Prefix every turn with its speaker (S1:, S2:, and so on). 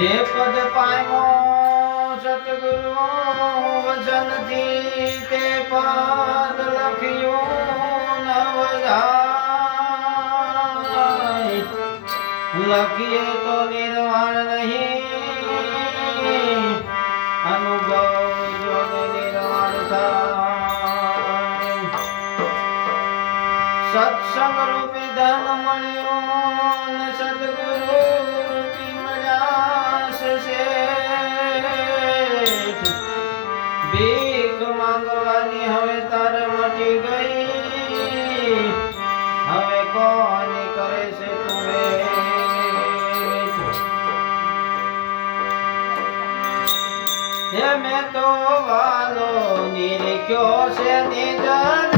S1: જે પદ પામ્યો સતગુરુ વચનથી તે પદ લખ્યું નવજાય લખીએ તો નિર્વાણ નહીં અનુભવ સત્સંગ રૂપી ધન હે મેં તો વાલો નિરખ્યો છે નિજ